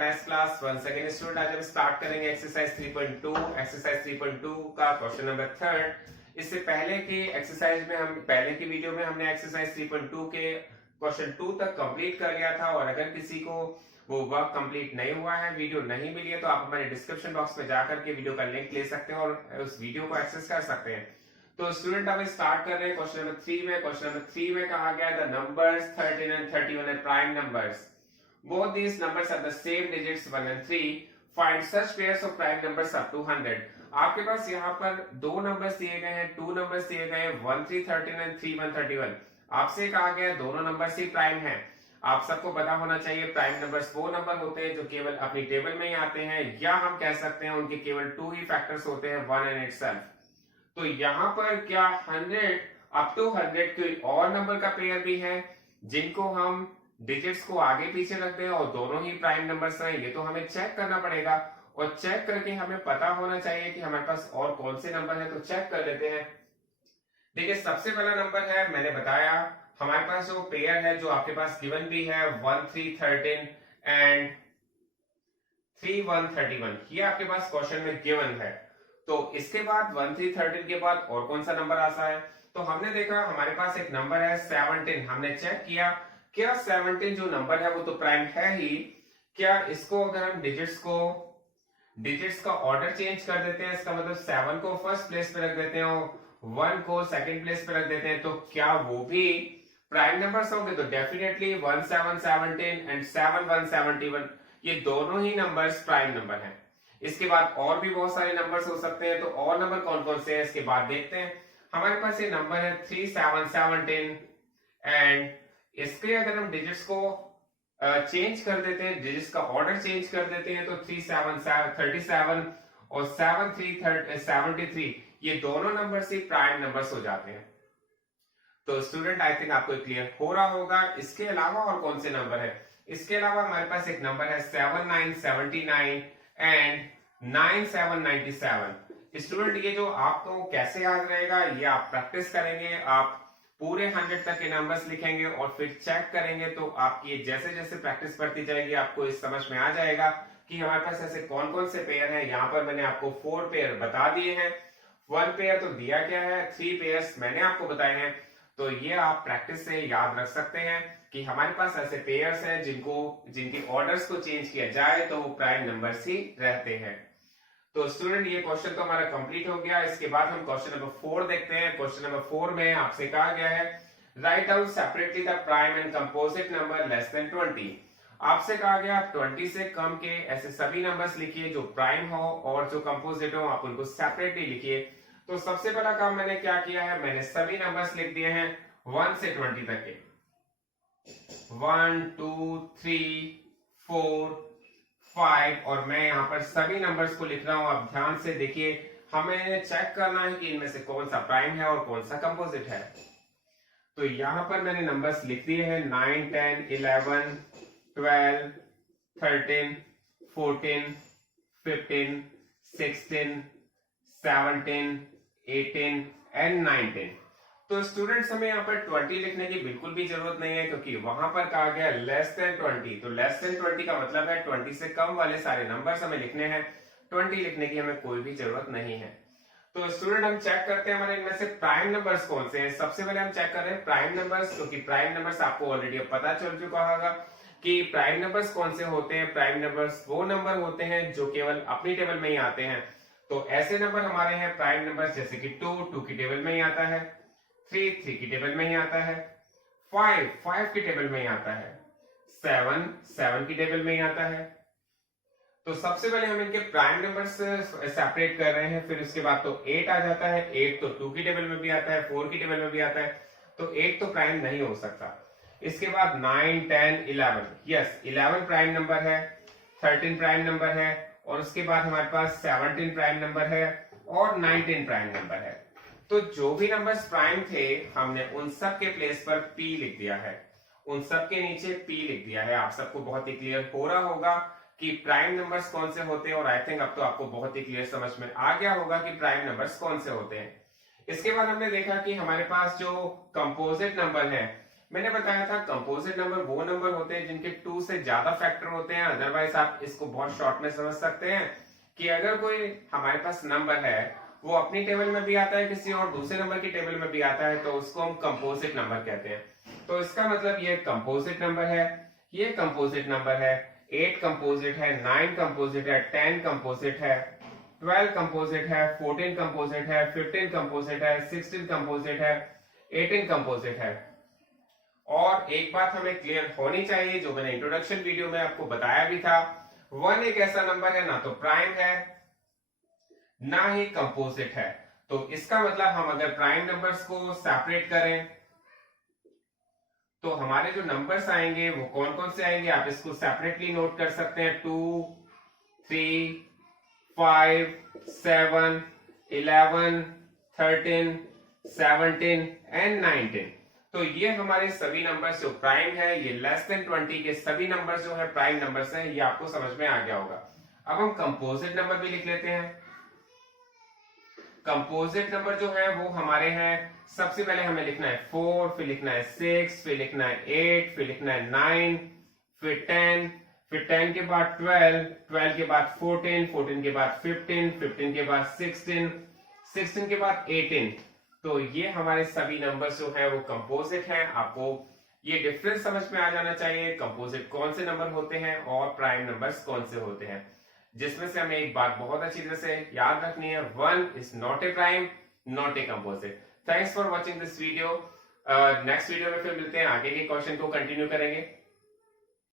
Maths class one second student. आज हम start करेंगे एक्सरसाइज 3.2। एक्सरसाइज 3.2 का क्वेश्चन नंबर थर्ड। इससे पहले की एक्सरसाइज में हम पहले की वीडियो में हमने एक्सरसाइज 3.2 के क्वेश्चन 2 तक कंप्लीट कर लिया था, और अगर किसी को वो वर्क कंप्लीट नहीं हुआ है, वीडियो नहीं मिली है, तो आप हमारे डिस्क्रिप्शन बॉक्स में जाकर के वीडियो का लिंक ले सकते हैं और उस वीडियो को एक्सेस कर सकते हैं। तो स्टूडेंट अब स्टार्ट कर रहे हैं क्वेश्चन नंबर 3 में। क्वेश्चन नंबर 3 में कहा गया the numbers 13 and 31 are prime numbers. Both these numbers are the same digits 1 and 3. Find such pairs of prime numbers up to 100. आपके पास यहाँ पर दो नंबर्स दिए गए हैं, टू नंबर्स दिए गए हैं, 1 3 13 and 3 1 31। आपसे कहा गया दोनों नंबर्स ही प्राइम हैं। आप सबको पता होना चाहिए प्राइम नंबर्स वो नंबर होते हैं जो केवल अपनी टेबल में ही आते हैं, या हम कह सकते हैं उनके केवल टू ही फैक्टर्स होते हैं, 1 and itself। तो यहाँ पर क्या 100 अप टू 100 कोई और नंबर का पेयर भी है जिनको हम डिजिट्स को आगे पीछे रखते हैं और दोनों ही प्राइम नंबर्स हैं? ये तो हमें चेक करना पड़ेगा, और चेक करके हमें पता होना चाहिए कि हमारे पास और कौन से नंबर है। तो चेक कर लेते हैं। देखिए, सबसे पहला नंबर है, मैंने बताया हमारे पास जो पेयर है जो आपके पास गिवन भी है 1 3 13 एंड 3 1 31। ये आपके पास क्वेश्चन में गिवन है। तो इसके बाद 1 3 13 के बाद और कौन सा नंबर आता है? तो हमने देखा हमारे पास एक नंबर है 17। हमने चेक किया क्या 17 जो नंबर है वो तो प्राइम है ही। क्या इसको अगर हम डिजिट्स का ऑर्डर चेंज कर देते हैं, इसका मतलब 7 को फर्स्ट प्लेस पे रख देते हैं और 1 को सेकंड प्लेस पे रख देते हैं, तो क्या वो भी प्राइम नंबर्स होंगे? तो डेफिनेटली 1 7 17 एंड 7 1 71 ये दोनों ही नंबर्स प्राइम नंबर हैं। इसके बाद और भी बहुत सारे नंबर्स हो सकते हैं, तो और नंबर कौन कौन से हैं इसके बाद देखते हैं। हमारे पास ये नंबर है 3 7 17 एंड इसके अगर हम डिजिट्स को चेंज कर देते हैं, डिजिट्स का ऑर्डर चेंज कर देते हैं, तो 3 7 37 और 7 3 73 ये दोनों नंबर से प्राइम नंबर्स हो जाते हैं। तो स्टूडेंट आई थिंक आपको क्लियर हो रहा होगा। इसके अलावा और कौन से नंबर है? इसके अलावा हमारे पास एक नंबर है 7 9 79 एंड 9 7 97। स्टूडेंट ये जो आपको कैसे याद रहेगा, ये आप प्रैक्टिस करेंगे, आप पूरे 100 तक के नंबर्स लिखेंगे और फिर चेक करेंगे, तो आपकी जैसे जैसे प्रैक्टिस बढ़ती जाएगी आपको इस समझ में आ जाएगा कि हमारे पास ऐसे कौन कौन से पेयर हैं। यहाँ पर मैंने आपको 4 पेयर बता दिए हैं, 1 पेयर तो दिया क्या है, 3 पेयर्स मैंने आपको बताए हैं। तो ये आप प्रैक्टिस से याद रख सकते हैं कि हमारे पास ऐसे पेयर्स हैं जिनकी ऑर्डर्स को चेंज किया जाए तो वो प्राइम नंबर्स ही रहते हैं। तो स्टूडेंट ये क्वेश्चन तो हमारा कंप्लीट हो गया। इसके बाद हम क्वेश्चन नंबर 4 देखते हैं। क्वेश्चन नंबर 4 में आपसे कहा गया है write down separately the prime and composite number less than 20। आपसे कहा गया 20 से कम के ऐसे सभी नंबर्स लिखिए जो प्राइम हो और जो कंपोजिट हो आप उनको सेपरेटली लिखिए। तो सबसे पहला काम मैंने क्या किया है, मैंने सभी नंबर्स लिख दिए हैं 1 से 20 तक के। 1 2 3 4 5 और मैं यहाँ पर सभी नंबर्स को लिख रहा हूं। आप ध्यान से देखिए, हमें चेक करना है कि इनमें से कौन सा प्राइम है और कौन सा कंपोजिट है। तो यहाँ पर मैंने नंबर्स लिख दिए हैं 9 10 11 12 13 14 15 16 17 18 एंड 19। तो स्टूडेंट्स हमें यहाँ पर 20 लिखने की बिल्कुल भी जरूरत नहीं है, क्योंकि वहां पर कहा गया लेस देन 20। तो लेस देन 20 का मतलब है 20 से कम वाले सारे नंबर्स हमें लिखने हैं, 20 लिखने की हमें कोई भी जरूरत नहीं है। तो स्टूडेंट हम चेक करते हैं हमारे इनमें से प्राइम नंबर्स कौन से हैं। सबसे पहले हम चेक कर रहे हैं प्राइम नंबर्स, क्योंकि प्राइम नंबर्स आपको ऑलरेडी पता चल चुका होगा कि प्राइम नंबर्स कौन से होते हैं। प्राइम नंबर्स वो नंबर होते हैं जो केवल अपनी टेबल में ही आते हैं। तो ऐसे नंबर हमारे हैं प्राइम नंबर्स, जैसे कि 2 की टेबल में ही आता है, 3 की टेबल में ही आता है, 5 की टेबल में ही आता है, 7 की टेबल में ही आता है। तो सबसे पहले हम इनके प्राइम नंबर्स सेपरेट कर रहे हैं, फिर उसके बाद तो 8 आ जाता है। 8 तो 2 की टेबल में भी आता है, 4 की टेबल में भी आता है, तो 8 तो प्राइम नहीं हो सकता। इसके बाद 9 10 11, यस 11 प्राइम नंबर है, 13 प्राइम नंबर है, और उसके बाद हमारे पास 17 प्राइम नंबर है और 19 प्राइम नंबर है। तो जो भी नंबर्स प्राइम थे हमने उन सब के प्लेस पर P लिख दिया है, उन सब के नीचे P लिख दिया है। आप सबको बहुत ही क्लियर हो रहा होगा कि प्राइम नंबर्स कौन से होते हैं, और आई थिंक अब तो आपको बहुत ही क्लियर समझ में आ गया होगा कि प्राइम नंबर्स कौन से होते हैं। इसके बाद हमने देखा कि हमारे पास जो कंपोजिट नंबर है मैंने बताया था कंपोजिट नंबर वो नंबर होते हैं जिनके 2 से ज्यादा फैक्टर होते हैं। अदरवाइज आप इसको बहुत शॉर्ट में समझ सकते हैं कि अगर कोई हमारे पास नंबर है, वो अपनी टेबल में भी आता है, किसी और दूसरे नंबर की टेबल में भी आता है, तो उसको हम कंपोजिट नंबर कहते हैं। तो इसका मतलब ये कंपोजिट नंबर है, ये कंपोजिट नंबर है, 8 कंपोजिट है, 9 कंपोजिट है, 10 कंपोजिट है, 12 कंपोजिट है, 14 कंपोजिट है, 15 कंपोजिट है, 16 कंपोजिट है, 18 कंपोजिट है। और एक बात हमें क्लियर होनी चाहिए, जो मैंने इंट्रोडक्शन वीडियो में आपको बताया भी था, 1 एक ऐसा नंबर है ना तो प्राइम है ना ही कंपोजिट है। तो इसका मतलब हम अगर प्राइम नंबर्स को सेपरेट करें तो हमारे जो नंबर्स आएंगे वो कौन कौन से आएंगे, आप इसको सेपरेटली नोट कर सकते हैं। 2, 3, 5, 7, 11, 13, 17 एंड 19। तो ये हमारे सभी नंबर्स जो प्राइम है, ये लेस देन 20 के सभी नंबर्स जो है प्राइम नंबर्स हैं। ये आपको समझ में आ गया होगा। अब हम कंपोजिट नंबर भी लिख लेते हैं। कंपोजिट नंबर जो है वो हमारे हैं, सबसे पहले हमें लिखना है 4, फिर लिखना है 6, फिर लिखना है 8, फिर लिखना है 9, फिर 10, फिर 10 के बाद 12, 12 के बाद 14, 14 के बाद 15, 15 के बाद 16, 16 के बाद 18। तो ये हमारे सभी नंबर्स जो है वो कंपोजिट हैं। आपको ये डिफरेंस समझ में आ जाना चाहिए, कंपोजिट कौन से नंबर होते हैं और प्राइम नंबर्स कौन से होते हैं। जिसमें से हमें एक बात बहुत अच्छी तरह से याद रखनी है, 1 is not a prime, not a composite. Thanks for watching this video. Next video में फिर मिलते हैं, आगे के क्वेश्चन को कंटिन्यू करेंगे।